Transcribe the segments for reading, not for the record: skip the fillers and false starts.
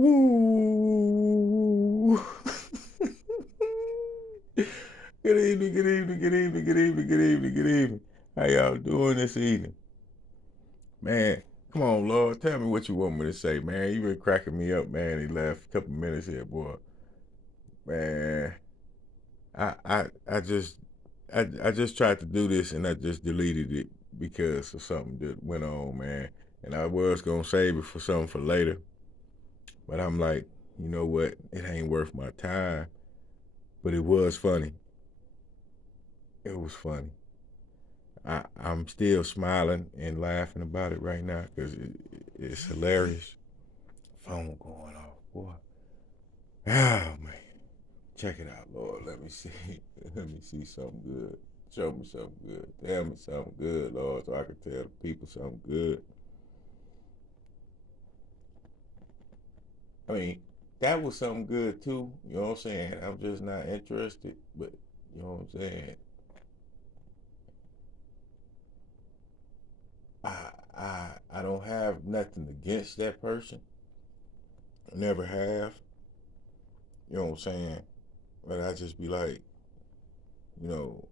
Woo! Good evening, good evening, good evening, good evening, good evening, good evening. How y'all doing this evening? Man, come on, Lord. Tell me what you want me to say, man. You been cracking me up, man, these last couple minutes here, boy. Man, I just tried to do this and I just deleted it because of something that went on, man. And I was gonna save it for something for later. But I'm like, you know what? It ain't worth my time. But it was funny. It was funny. I'm still smiling and laughing about it right now because it's hilarious. Phone going off, boy. Oh man, check it out, Lord. Let me see. Let me see something good. Show me something good. Tell me something good, Lord, so I can tell the people something good. I mean, that was something good too. You know what I'm saying? I'm just not interested, but you know what I'm saying? I don't have nothing against that person. I never have. You know what I'm saying? But I just be like, you know,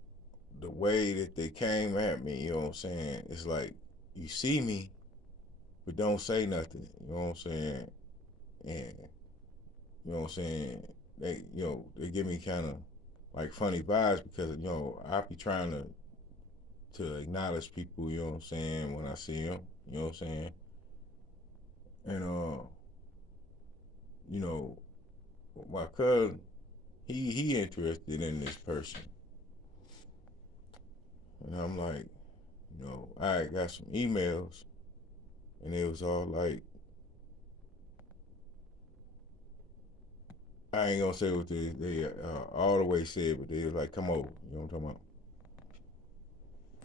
the way that they came at me, you know what I'm saying? It's like you see me, but don't say nothing. You know what I'm saying? And you know what I'm saying? They give me kind of like funny vibes because I be trying to acknowledge people. You know what I'm saying? When I see them, you know what I'm saying? And you know, my cousin, he interested in this person, and I'm like, I got some emails, and it was all like, I ain't gonna say what they all the way said, but they was like, come over, you know what I'm talking about?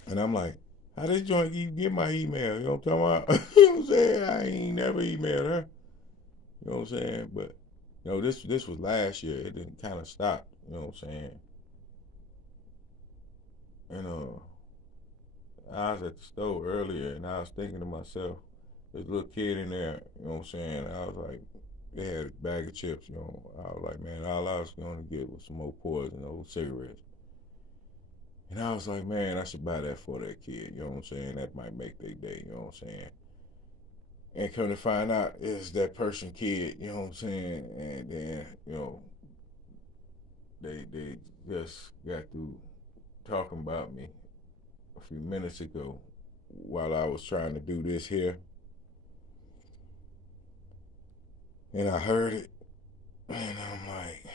And I'm like, how this joint you get my email? You know what I'm talking about? You know what I'm saying? I ain't never emailed her. You know what I'm saying? But this was last year. It didn't kind of stop. You know what I'm saying? And I was at the store earlier, and I was thinking to myself, there's a little kid in there. You know what I'm saying? I was like, they had a bag of chips. I was like, man, all I was going to get was some more poison, old cigarettes. And I was like, man, I should buy that for that kid. You know what I'm saying? That might make their day. You know what I'm saying? And come to find out, it's that person kid. You know what I'm saying? And then they just got through talking about me a few minutes ago while I was trying to do this here, and I heard it, and I'm like,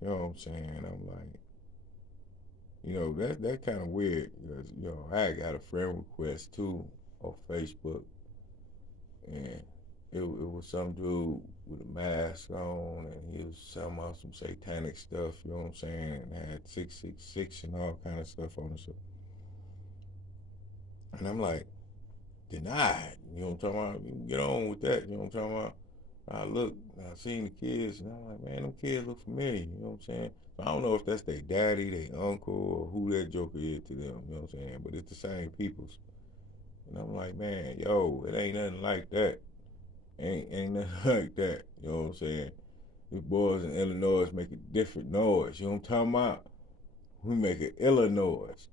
you know what I'm saying? I'm like, that kind of weird because I got a friend request too on Facebook, and it was some dude with a mask on, and he was talking about some satanic stuff. You know what I'm saying? And had 666 and all kind of stuff on it. So, and I'm like, denied. You know what I'm talking about? You can get on with that. You know what I'm talking about? I look, I seen the kids, and I'm like, man, them kids look familiar. You know what I'm saying? So I don't know if that's their daddy, their uncle, or who that joker is to them. You know what I'm saying? But it's the same peoples. And I'm like, man, yo, it ain't nothing like that. Ain't nothing like that. You know what I'm saying? These boys in Illinois make a different noise. You know what I'm talking about? We make an iller noise.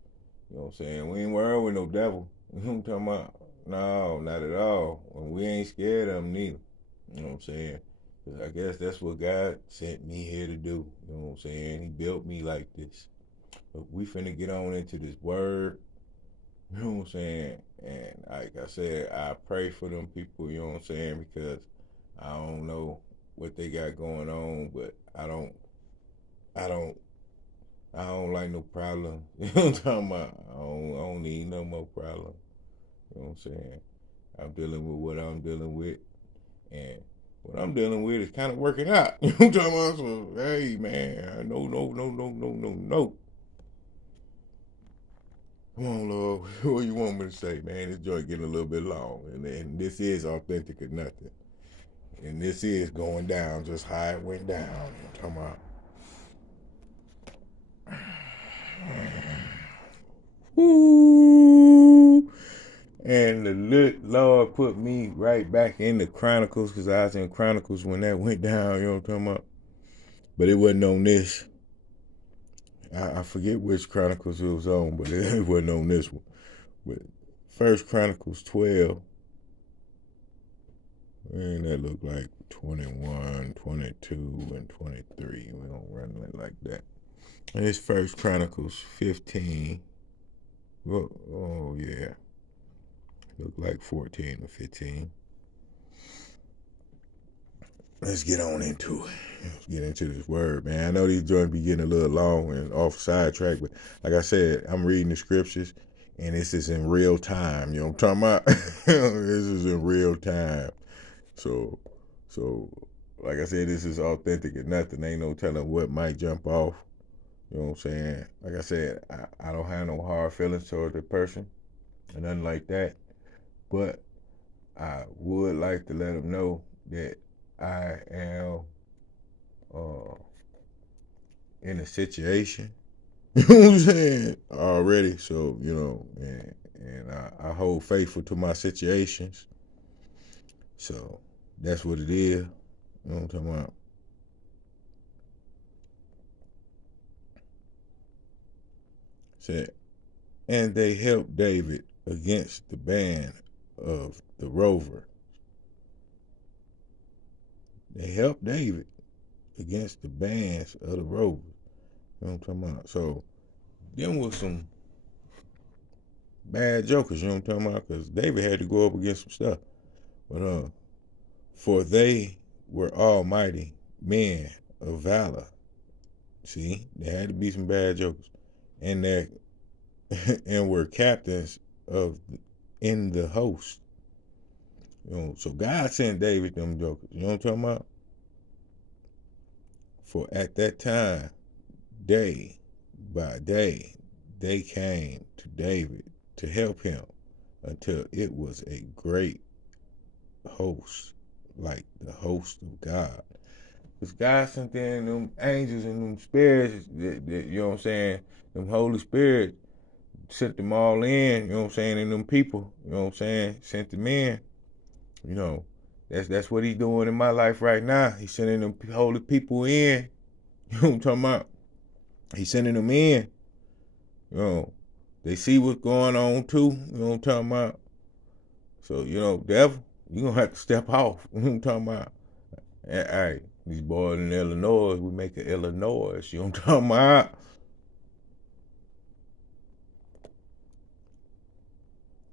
You know what I'm saying? We ain't worried with no devil. You know what I'm talking about? No, not at all. And we ain't scared of them neither. You know what I'm saying? Because I guess that's what God sent me here to do. You know what I'm saying? He built me like this. But we finna get on into this word. You know what I'm saying? And like I said, I pray for them people, you know what I'm saying? Because I don't know what they got going on, but I don't, I don't like no problem. You know what I'm talking about? I don't need no more problem. You know what I'm saying? I'm dealing with what I'm dealing with, and what I'm dealing with is kind of working out. You know what I'm talking about? So, hey, man, no, no, no, no, no, no, no. Come on, Lord. What you want me to say, man? This joint getting a little bit long, and this is authentic or nothing. And this is going down just how it went down. You know what I'm talking about? Woo! And the Lord put me right back in the Chronicles, because I was in Chronicles when that went down, you know what I'm talking about? But it wasn't on this. I forget which Chronicles it was on, but it wasn't on this one. But First Chronicles 12, and that looked like 21, 22, and 23. We don't run it like that. And it's First Chronicles 15. Oh yeah. Look like 14 or 15. Let's get on into it. Let's get into this word, man. I know these joints be getting a little long and off sidetrack, but like I said, I'm reading the scriptures, and this is in real time. You know what I'm talking about? This is in real time. So, like I said, this is authentic and nothing. Ain't no telling what might jump off. You know what I'm saying? Like I said, I don't have no hard feelings towards the person or nothing like that. But I would like to let them know that I am in a situation. You know what I'm saying? Already. So, you know, and I hold faithful to my situations. So that's what it is. You know what I'm talking about? Said, and they helped David against the band of the rover. They helped David against the bands of the rovers. You know what I'm talking about? So them was some bad jokers, you know what I'm talking about? Because David had to go up against some stuff. But for they were almighty men of valor. See, there had to be some bad jokers. And they and were captains of in the host. You know, so God sent David them jokers. You know what I'm talking about? For at that time, day by day, they came to David to help him until it was a great host, like the host of God. Because God sent in them angels and them spirits, that, you know what I'm saying, them Holy Spirit, sent them all in, you know what I'm saying, and them people, you know what I'm saying, sent them in. You know, that's what he's doing in my life right now. He's sending them holy people in. You know what I'm talking about? He's sending them in. You know, they see what's going on too. You know what I'm talking about? So, you know, devil, you're going to have to step off. You know what I'm talking about? Hey, these boys in Illinois, we make it Illinois. You know what I'm talking about?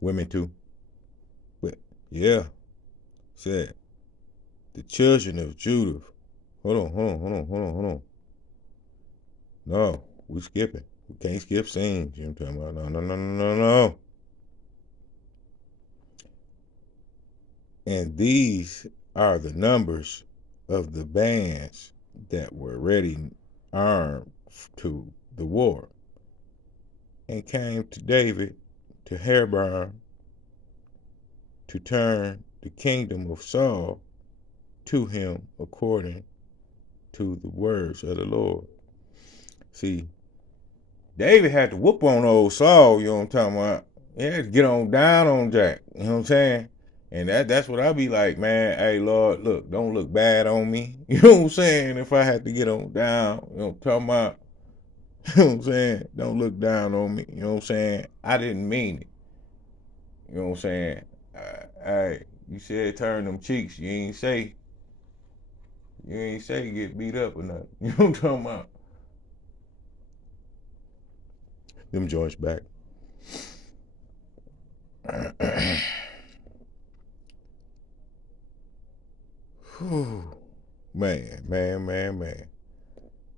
Women too. But, yeah, said, the children of Judah. Hold on. No, we skipping. We can't skip scenes. You know what I'm talking about? No. And these are the numbers of the bands that were ready armed to the war, and came to David to Hebron to turn the kingdom of Saul to him according to the words of the Lord. See, David had to whoop on old Saul, you know what I'm talking about? He had to get on down on Jack, you know what I'm saying? And that's what I be like, man. Hey, Lord, look, don't look bad on me. You know what I'm saying? If I had to get on down, you know what I'm talking about? You know what I'm saying? Don't look down on me. You know what I'm saying? I didn't mean it. You know what I'm saying? Hey, you said turn them cheeks. You ain't say get beat up or nothing. You know what I'm talking about? Them joints back. Whew. Man.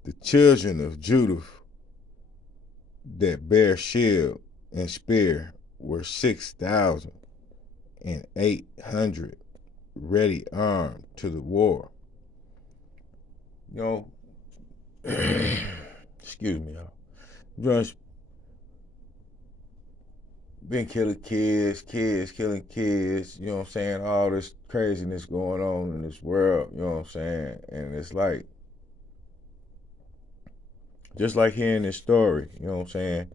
The children of Judah that bear shield and spear were 6,800 ready armed to the war. You know, excuse me, y'all. Just been killing kids killing kids, you know what I'm saying? All this craziness going on in this world, you know what I'm saying? And it's like, just like hearing this story, you know what I'm saying?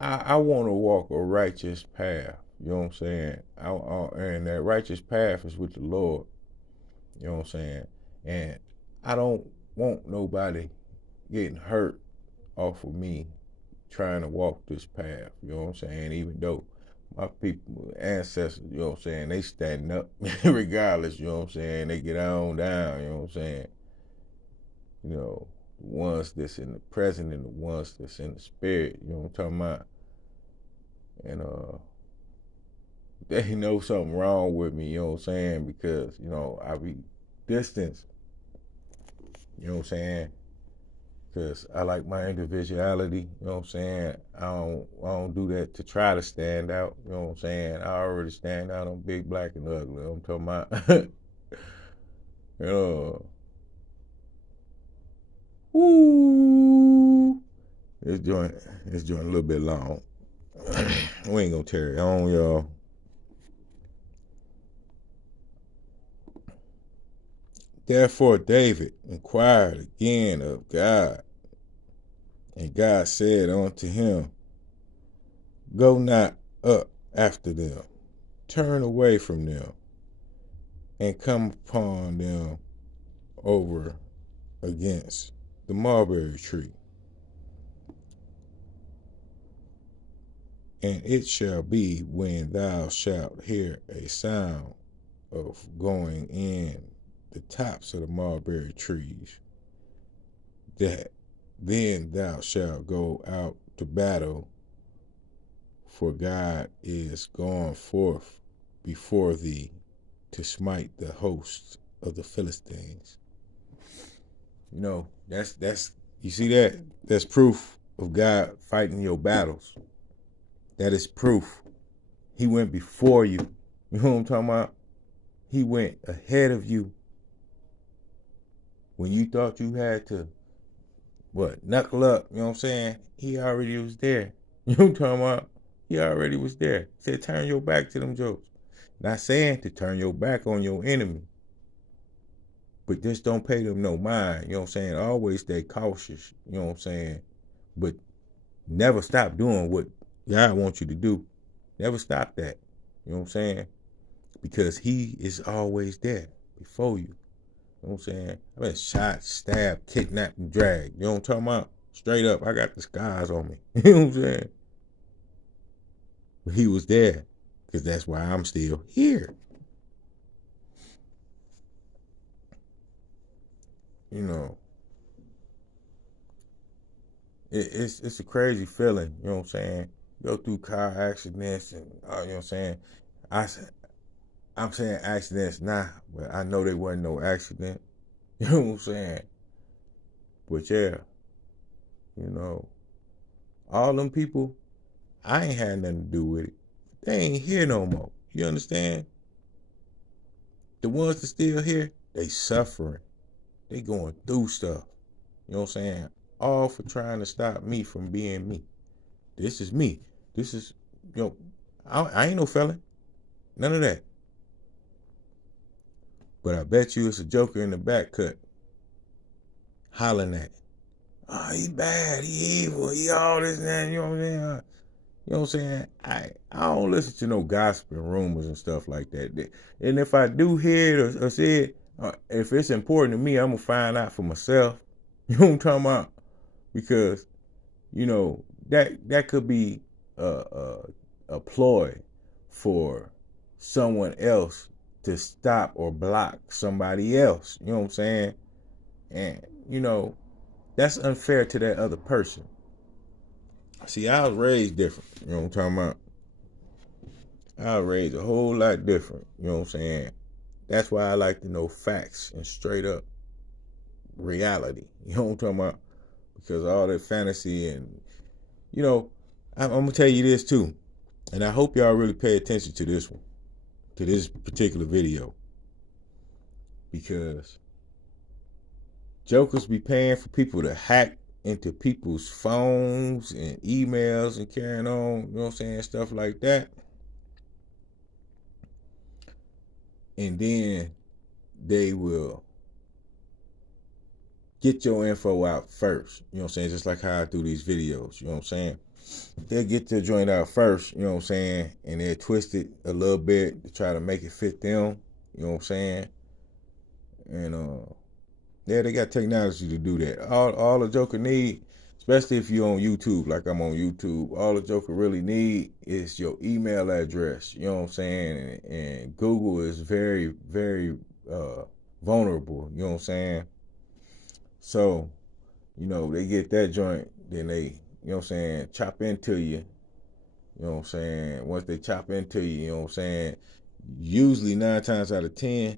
I want to walk a righteous path. You know what I'm saying? And that righteous path is with the Lord. You know what I'm saying? And I don't want nobody getting hurt off of me trying to walk this path. You know what I'm saying? Even though my people, ancestors, you know what I'm saying, they standing up regardless, you know what I'm saying? They get on down, you know what I'm saying? You know, the ones that's in the present and the ones that's in the spirit, you know what I'm talking about? And they know something wrong with me, you know what I'm saying? Because, you know, I be distanced, you know what I'm saying? Because I like my individuality, you know what I'm saying? I don't do that to try to stand out, you know what I'm saying? I already stand out. I'm big, black, and ugly. I'm talking about, you know, woo. This joint a little bit long. We ain't gonna tear it on, y'all. Therefore David inquired again of God, and God said unto him, Go not up after them, turn away from them, and come upon them over against the mulberry tree. And it shall be when thou shalt hear a sound of going in the tops of the mulberry trees, that then thou shalt go out to battle, for God is gone forth before thee to smite the hosts of the Philistines. You know, that's you see that? That's proof of God fighting your battles. That is proof. He went before you. You know what I'm talking about? He went ahead of you. When you thought you had to, knuckle up, you know what I'm saying? He already was there. You know what I'm talking about? He already was there. He said, turn your back to them jokes. Not saying to turn your back on your enemy, but just don't pay them no mind. You know what I'm saying? Always stay cautious. You know what I'm saying? But never stop doing what God wants you to do. Never stop that. You know what I'm saying? Because he is always there before you. You know what I'm saying? I've been shot, stabbed, kidnapped, and dragged. You know what I'm talking about? Straight up, I got the scars on me. You know what I'm saying? But he was there. Because that's why I'm still here. You know. It's a crazy feeling, you know what I'm saying? Go through car accidents and you know what I'm saying? I I'm saying accidents now, but I know they wasn't no accident. You know what I'm saying? But yeah, you know, all them people, I ain't had nothing to do with it. They ain't here no more. You understand? The ones that still here, they suffering. They going through stuff. You know what I'm saying? All for trying to stop me from being me. This is me. This is, you know, I ain't no felon. None of that. But I bet you it's a joker in the back cut hollering at it. Oh, he bad, he evil, he all this and that, you know what I'm saying? You know what I'm saying? I don't listen to no gossip and rumors and stuff like that. And if I do hear it or see it, if it's important to me, I'm going to find out for myself. You know what I'm talking about? Because, you know, that could be a ploy for someone else to stop or block somebody else. You know what I'm saying? And, you know, that's unfair to that other person. See, I was raised different. You know what I'm talking about? I was raised a whole lot different. You know what I'm saying? That's why I like to know facts and straight up reality. You know what I'm talking about? Because all that fantasy and, you know, I'm going to tell you this too. And I hope y'all really pay attention to this one, to this particular video. Because jokers be paying for people to hack into people's phones and emails and carrying on, you know what I'm saying, stuff like that. And then they will get your info out first. You know what I'm saying? Just like how I do these videos. You know what I'm saying? they'll get their joint out first, you know what I'm saying, and they'll twist it a little bit to try to make it fit them, you know what I'm saying, and yeah, they got technology to do that. All the Joker need, especially if you're on YouTube, like I'm on YouTube, all the Joker really need is your email address, you know what I'm saying, and Google is very, very vulnerable, you know what I'm saying, so, you know, they get that joint, then they, you know what I'm saying, chop into you. You know what I'm saying? Once they chop into you, you know what I'm saying? Usually 9 times out of 10,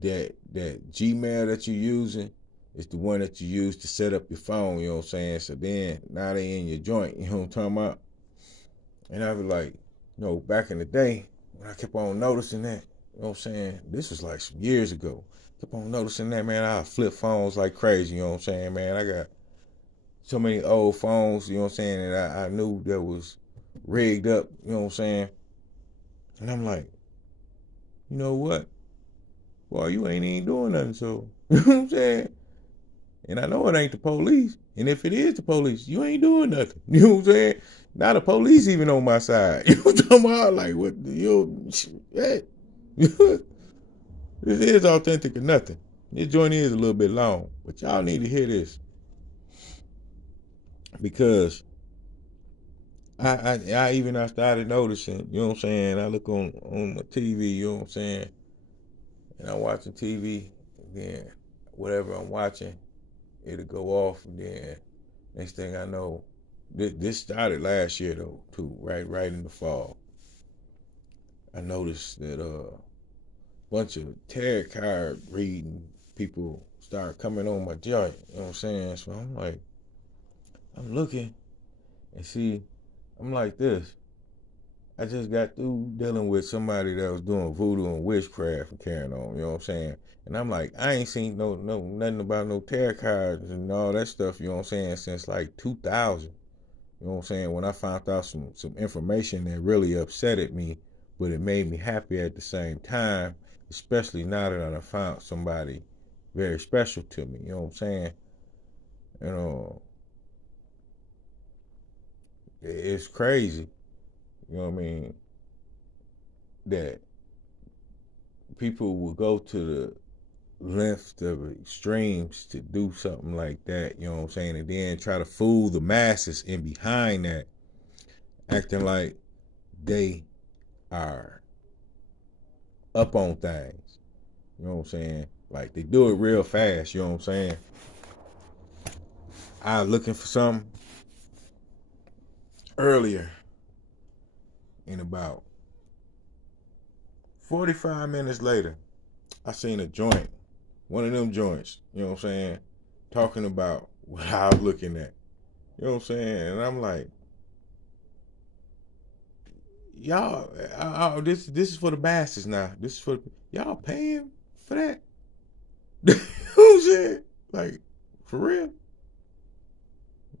that Gmail that you're using is the one that you use to set up your phone, you know what I'm saying? So then now they in your joint, you know what I'm talking about? And I was like, you know, back in the day, when I kept on noticing that, you know what I'm saying? This was like some years ago. Kept on noticing that, man. I flip phones like crazy, you know what I'm saying, man? I got so many old phones, you know what I'm saying, that I knew that was rigged up, you know what I'm saying? And I'm like, you know what? Well, you ain't even doing nothing, so, you know what I'm saying? And I know it ain't the police. And if it is the police, you ain't doing nothing. You know what I'm saying? Not the police even on my side. You know what I'm talking about? Like, what, hey. This is authentic or nothing. This joint is a little bit long, but y'all need to hear this. Because I started noticing, you know what I'm saying? I look on my TV, you know what I'm saying? And I'm watching TV, and then whatever I'm watching, it'll go off, and then next thing I know, this started last year though, too, right in the fall. I noticed that a bunch of tarot card reading people start coming on my joint, you know what I'm saying? So I'm like, I'm looking and see, I'm like this. I just got through dealing with somebody that was doing voodoo and witchcraft and carrying on, you know what I'm saying? And I'm like, I ain't seen nothing about no tarot cards and all that stuff, you know what I'm saying, since like 2000. You know what I'm saying? When I found out some information that really upsetted me, but it made me happy at the same time, especially now that I found somebody very special to me, you know what I'm saying? You know, it's crazy, you know what I mean, that people will go to the length of extremes to do something like that, you know what I'm saying, and then try to fool the masses in behind that, acting like they are up on things, you know what I'm saying, like they do it real fast, you know what I'm saying. I was looking for something earlier, and about 45 minutes later, I seen a joint, one of them joints, you know what I'm saying, talking about what I was looking at, you know what I'm saying, and I'm like, y'all, this is for the bastards now. This is for y'all paying for that. You know what I'm saying? Like, for real,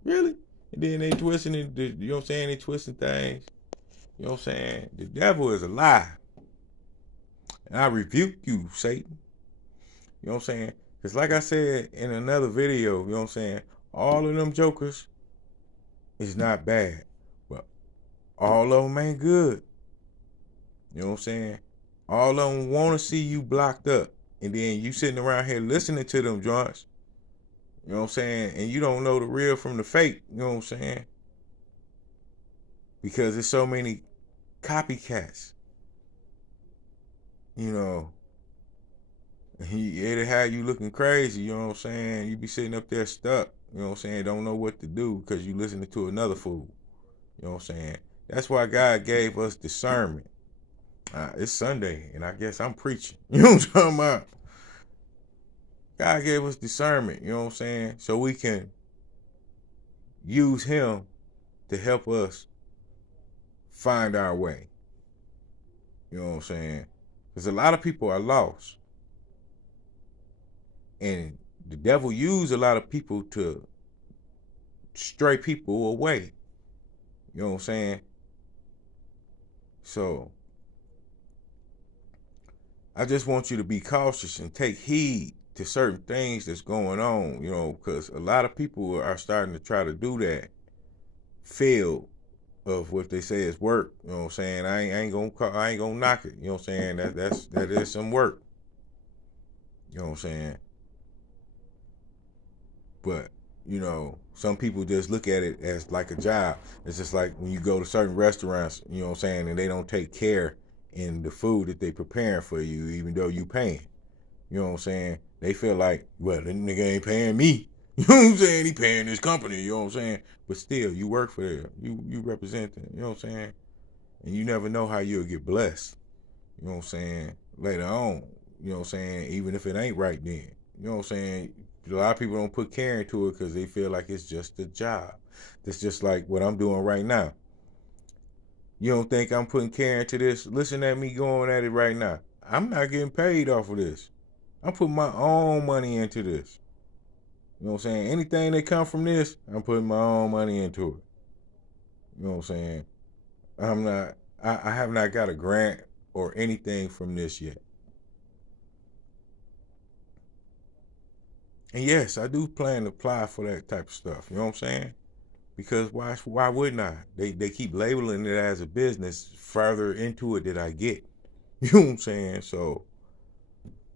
really? And then they twisting it. You know what I'm saying? They twisting things. You know what I'm saying? The devil is a lie, and I rebuke you, Satan. You know what I'm saying? Because like I said in another video, you know what I'm saying? All of them jokers is not bad, but all of them ain't good. You know what I'm saying? All of them want to see you blocked up. And then you sitting around here listening to them joints. You know what I'm saying? And you don't know the real from the fake. You know what I'm saying? Because there's so many copycats. You know, it'll have you looking crazy. You know what I'm saying? You be sitting up there stuck. You know what I'm saying? Don't know what to do because you listening to another fool. You know what I'm saying? That's why God gave us discernment. It's Sunday, and I guess I'm preaching. You know what I'm talking about? God gave us discernment, you know what I'm saying? So we can use him to help us find our way. You know what I'm saying? Because a lot of people are lost. And the devil used a lot of people to stray people away. You know what I'm saying? So I just want you to be cautious and take heed to certain things that's going on, you know, because a lot of people are starting to try to do that. field of what they say is work. You know what I'm saying? I ain't gonna knock it. You know what I'm saying? That is some work. You know what I'm saying? But some people just look at it as like a job. It's just like when you go to certain restaurants, you know what I'm saying, and they don't take care in the food that they preparing for you, even though you paying. You know what I'm saying? They feel like, well, that nigga ain't paying me. You know what I'm saying? He paying this company. You know what I'm saying? But still, you work for them. You represent them. You know what I'm saying? And you never know how you'll get blessed. You know what I'm saying? Later on. You know what I'm saying? Even if it ain't right then. You know what I'm saying? A lot of people don't put care into it because they feel like it's just a job. It's just like what I'm doing right now. You don't think I'm putting care into this? Listen at me going at it right now. I'm not getting paid off of this. I'm putting my own money into this. You know what I'm saying? Anything that come from this, I'm putting my own money into it. You know what I'm saying? I have not got a grant or anything from this yet. And yes, I do plan to apply for that type of stuff. You know what I'm saying? Because why wouldn't I? They keep labeling it as a business further into it that I get. You know what I'm saying? So,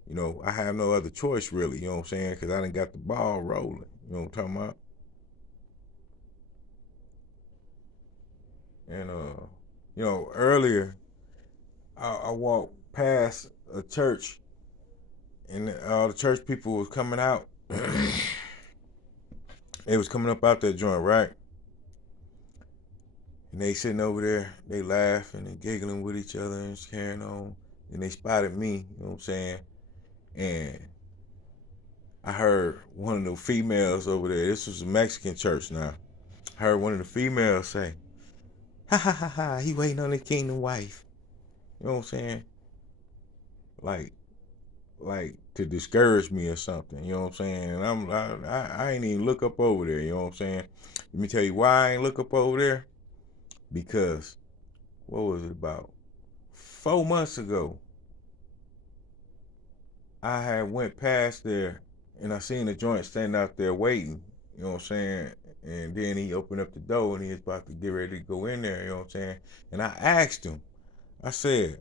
I have no other choice really, you know what I'm saying? Because I done got the ball rolling. You know what I'm talking about? And, earlier, I walked past a church and all the church people was coming out. They was coming up out that joint, right? And they sitting over there, they laughing and giggling with each other and carrying on. And they spotted me, you know what I'm saying? And I heard one of the females over there, this was a Mexican church now. I heard one of the females say, ha ha ha ha, he waiting on the kingdom wife. You know what I'm saying? Like to discourage me or something, you know what I'm saying? And I ain't even look up over there, you know what I'm saying? Let me tell you why I ain't look up over there. Because, what was it, about 4 months ago, I had went past there and I seen a joint standing out there waiting, you know what I'm saying? And then he opened up the door and he was about to get ready to go in there, you know what I'm saying? And I asked him, I said,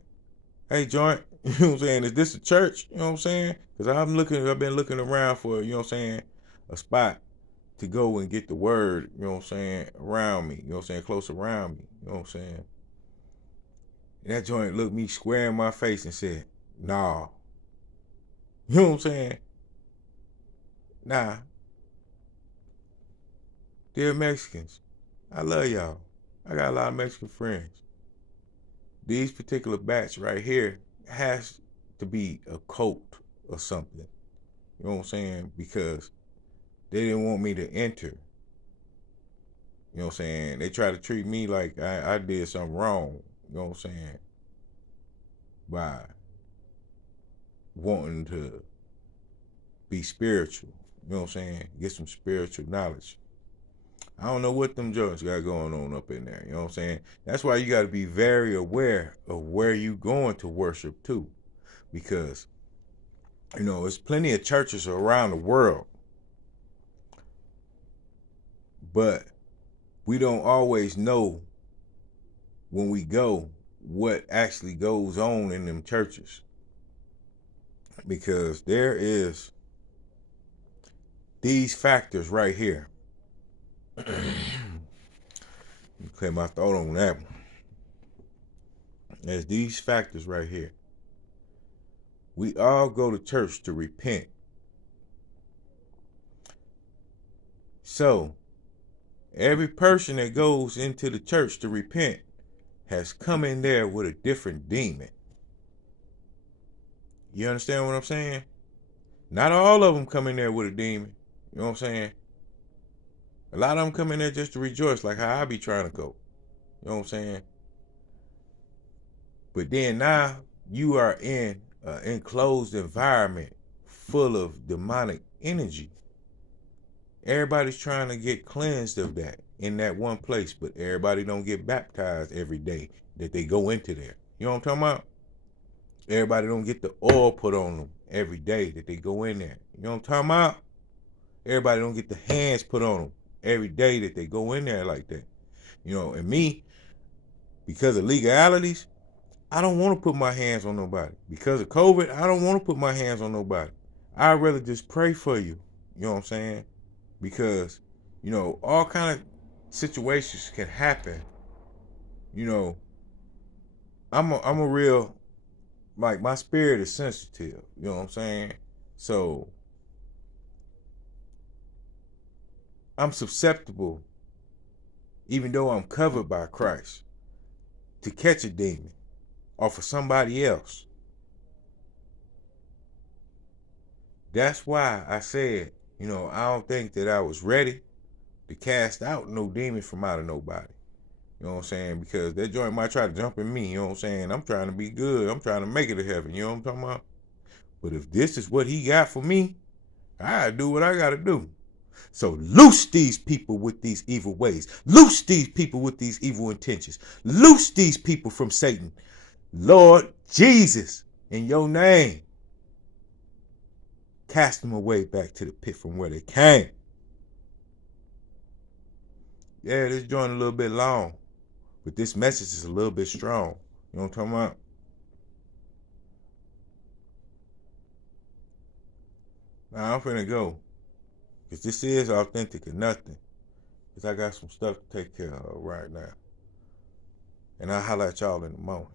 hey, joint, you know what I'm saying, is this a church? You know what I'm saying? Because I've been looking around for, you know what I'm saying, a spot to go and get the word, you know what I'm saying, around me, you know what I'm saying, close around me, you know what I'm saying? And that joint looked me square in my face and said, nah. You know what I'm saying? Nah. Dear Mexicans, I love y'all. I got a lot of Mexican friends. These particular batch right here has to be a cult or something. You know what I'm saying? Because they didn't want me to enter. You know what I'm saying? They try to treat me like I did something wrong. You know what I'm saying? By wanting to be spiritual. You know what I'm saying? Get some spiritual knowledge. I don't know what them jokes got going on up in there. You know what I'm saying? That's why you got to be very aware of where you going to worship too. Because, there's plenty of churches around the world. But we don't always know when we go what actually goes on in them churches. Because there is these factors right here. Clear my throat on that one. There's these factors right here. We all go to church to repent. So, every person that goes into the church to repent has come in there with a different demon. You understand what I'm saying? Not all of them come in there with a demon. You know what I'm saying? A lot of them come in there just to rejoice, like how I be trying to go. You know what I'm saying? But then now you are in an enclosed environment full of demonic energy. Everybody's trying to get cleansed of that in that one place, but everybody don't get baptized every day that they go into there. You know what I'm talking about? Everybody don't get the oil put on them every day that they go in there. You know what I'm talking about? Everybody don't get the hands put on them every day that they go in there like that. And me, because of legalities, I don't want to put my hands on nobody. Because of COVID, I don't want to put my hands on nobody. I'd rather just pray for you. You know what I'm saying? Because, all kind of situations can happen. I'm a real, like, my spirit is sensitive. You know what I'm saying? So I'm susceptible, even though I'm covered by Christ, to catch a demon or for somebody else. That's why I said, I don't think that I was ready to cast out no demon from out of nobody. You know what I'm saying? Because that joint might try to jump in me. You know what I'm saying? I'm trying to be good. I'm trying to make it to heaven. You know what I'm talking about? But if this is what he got for me, I do what I got to do. So loose these people with these evil ways. Loose these people with these evil intentions. Loose these people from Satan. Lord Jesus, in your name, cast them away back to the pit from where they came. Yeah, this joint a little bit long, but this message is a little bit strong. You know what I'm talking about? Now I'm finna go, because this is authentic or nothing. Because I got some stuff to take care of right now. And I'll holler at y'all in the morning.